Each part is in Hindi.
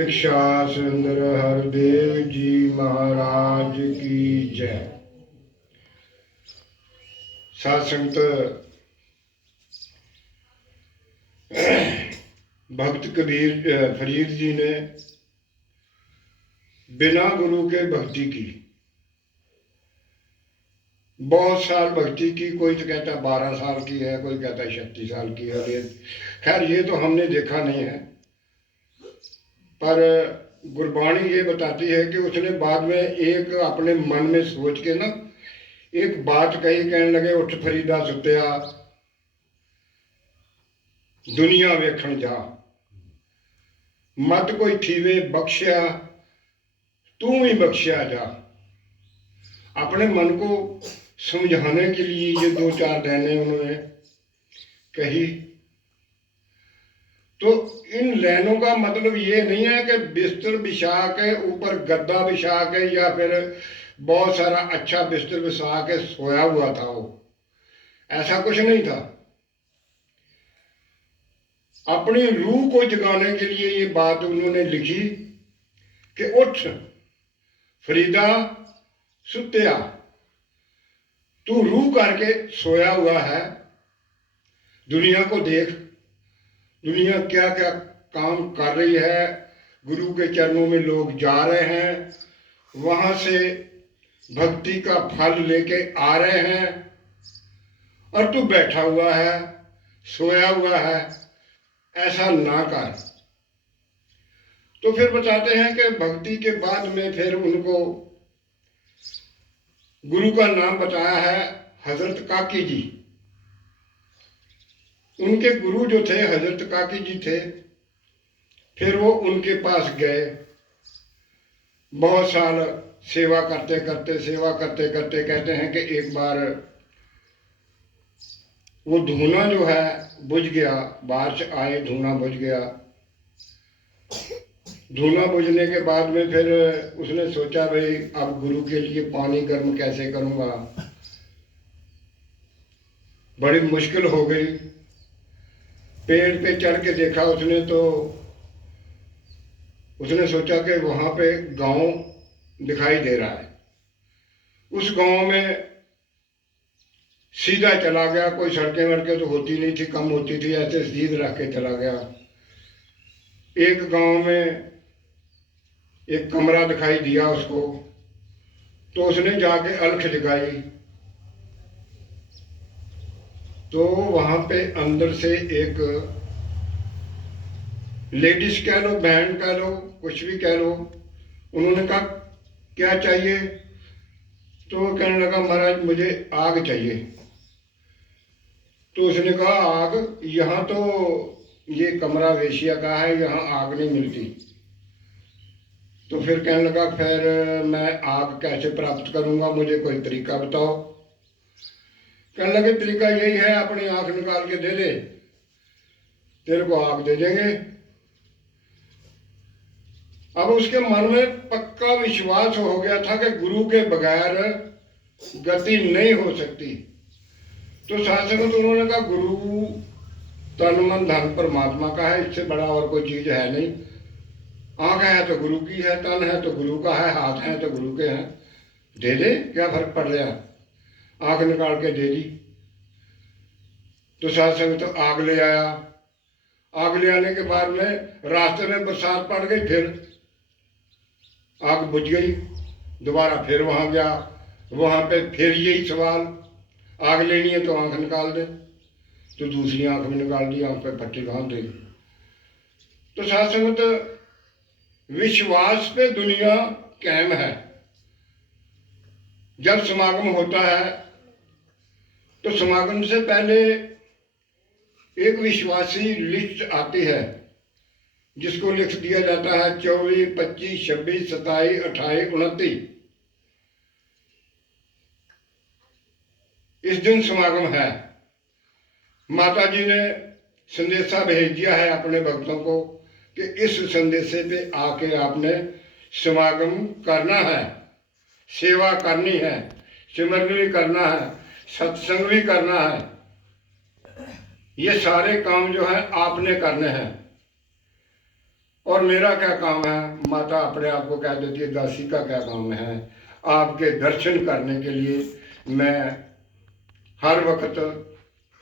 शिक्षा सुंदर हरदेव जी महाराज की जय। साध संगत, भक्त कबीर फरीद जी ने बिना गुरु के भक्ति की, बहुत साल भक्ति की। कोई तो कहता है 12 साल की है, कोई कहता है 36 साल की है। खैर ये तो हमने देखा नहीं है, पर गुरबाणी ये बताती है कि उसने बाद में एक अपने मन में सोच के ना एक बात कही, कहने लगे उठ फरीदा सुत्या दुनिया वेखण जा, मत कोई थीवे बख्शिया तू ही बख्शिया जा। अपने मन को समझाने के लिए ये 2-4 लाइनें उन्होंने कही। तो इन लाइनों का मतलब ये नहीं है कि बिस्तर बिछा के, ऊपर गद्दा बिछा के, या फिर बहुत सारा अच्छा बिस्तर बिछा के सोया हुआ था वो, ऐसा कुछ नहीं था। अपनी रूह को जगाने के लिए ये बात उन्होंने लिखी कि उठ फरीदा सुत्या, तू रूह करके सोया हुआ है, दुनिया को देख, दुनिया क्या क्या काम कर रही है। गुरु के चरणों में लोग जा रहे हैं, वहां से भक्ति का फल लेके आ रहे हैं, और तू बैठा हुआ है, सोया हुआ है। ऐसा ना कर। तो फिर बताते हैं कि भक्ति के बाद में फिर उनको गुरु का नाम बताया है हजरत काकी जी। उनके गुरु जो थे हजरत काकी जी थे। फिर वो उनके पास गए, बहुत साल सेवा करते करते कहते हैं कि एक बार वो धूना जो है बुझ गया, बारिश आए धूना बुझ गया। धूना बुझने के बाद में फिर उसने सोचा भाई अब गुरु के लिए पानी गर्म कैसे करूँगा, बड़ी मुश्किल हो गई। पेड़ पे चढ़ के देखा उसने, तो उसने सोचा कि वहाँ पे गांव दिखाई दे रहा है। उस गांव में सीधा चला गया, कोई सड़कें वड़कें तो होती नहीं थी, कम होती थी, ऐसे सीध रख के चला गया। एक गांव में एक कमरा दिखाई दिया उसको, तो उसने जाके अलख जगाई। तो वहां पे अंदर से एक लेडीज कह लो, बहन कह लो, कुछ भी कह लो, उन्होंने कहा क्या चाहिए? तो वो कहने लगा महाराज मुझे आग चाहिए। तो उसने कहा आग? यहाँ तो ये कमरा वेश्या का है, यहाँ आग नहीं मिलती। तो फिर कहने लगा फिर मैं आग कैसे प्राप्त करूँगा, मुझे कोई तरीका बताओ। कहने लगे तरीका यही है, अपनी आंख निकाल के दे दे, तेरे को आग दे देंगे। अब उसके मन में पक्का विश्वास हो गया था कि गुरु के बगैर गति नहीं हो सकती। तो शासक तो उन्होंने कहा गुरु तन मन धन परमात्मा का है, इससे बड़ा और कोई चीज है नहीं। आंख है तो गुरु की है, तन है तो गुरु का है, हाथ है तो गुरु के हैं, दे दे, क्या फर्क पड़ गया। आंख निकाल के दे दी। तो शासक तो आग ले आया। आग ले आने के बाद में रास्ते में बरसात पड़ गई, फिर आग बुझ गई। दोबारा फिर वहां गया, वहां पे फिर यही सवाल, आग लेनी है तो आंख निकाल दे। तो दूसरी आंख में निकाल दी, आंख पे पट्टी बांध दी। तो शासन तो विश्वास पे दुनिया कायम है। जब समागम होता है तो समागम से पहले एक विश्वासी लिस्ट आती है, जिसको लिख दिया जाता है 24, 25, 26, 27, 28, 29। इस दिन समागम है। माता जी ने संदेशा भेज दिया है अपने भक्तों को कि इस संदेशे पे आके आपने समागम करना है, सेवा करनी है, सिमरन भी करना है, सत्संग भी करना है। ये सारे काम जो है आपने करने हैं। और मेरा क्या काम है? माता अपने आप को कह देती है, दासी का क्या काम है? आपके दर्शन करने के लिए मैं हर वक्त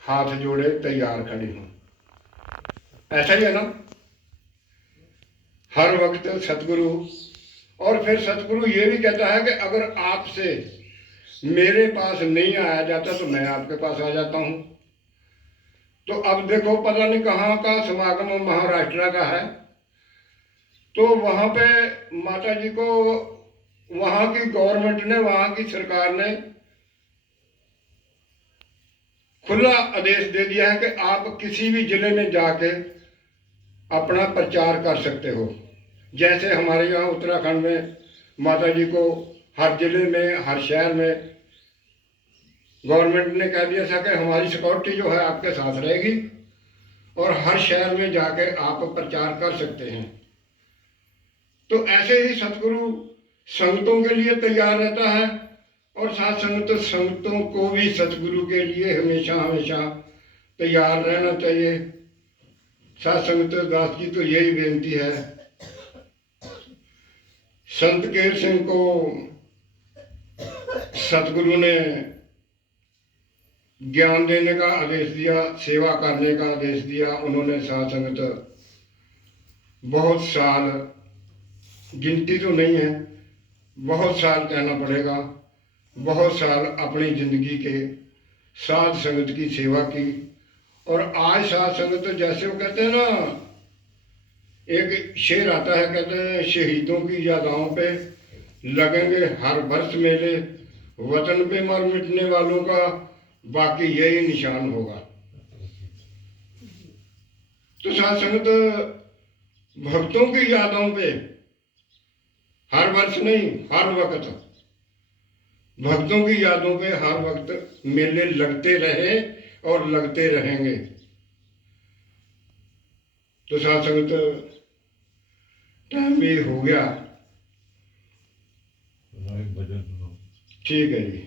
हाथ जोड़े तैयार खड़ी हूँ। ऐसा ही है ना? हर वक्त सतगुरु। और फिर सतगुरु ये भी कहता है कि अगर आपसे मेरे पास नहीं आया जाता तो मैं आपके पास आ जाता हूं। तो अब देखो, पता नहीं कहाँ का समागम महाराष्ट्र का है, तो वहां पे माता जी को वहां की गवर्नमेंट ने, वहां की सरकार ने खुला आदेश दे दिया है कि आप किसी भी जिले में जाके अपना प्रचार कर सकते हो। जैसे हमारे यहाँ उत्तराखंड में माता जी को हर जिले में, हर शहर में गवर्नमेंट ने कह दिया था कि हमारी सिक्योरिटी जो है आपके साथ रहेगी और हर शहर में जाके आप प्रचार कर सकते हैं। तो ऐसे ही सतगुरु संगतों के लिए तैयार रहता है और साथ संगतों को भी सतगुरु के लिए हमेशा हमेशा तैयार रहना चाहिए। साथ संगत दास की तो यही बेनती है। संत केर सिंह को सतगुरु ने ज्ञान देने का आदेश दिया, सेवा करने का आदेश दिया। उन्होंने साथ संगत बहुत साल, गिनती तो नहीं है, बहुत साल कहना पड़ेगा, बहुत साल अपनी जिंदगी के साध संगत की सेवा की। और आज साध संगत, जैसे वो कहते हैं ना, एक शेर आता है, कहते हैं शहीदों की यादों पे लगेंगे हर वर्ष मेले, वतन पे मर मिटने वालों का बाकी यही निशान होगा। तो साध संगत भक्तों की यादों पे हर वर्ष नहीं, हर वक्त भक्तों की यादों पे हर वक्त मेले लगते रहे और लगते रहेंगे। तो साथ संगत टाइम भी हो गया। ठीक है जी।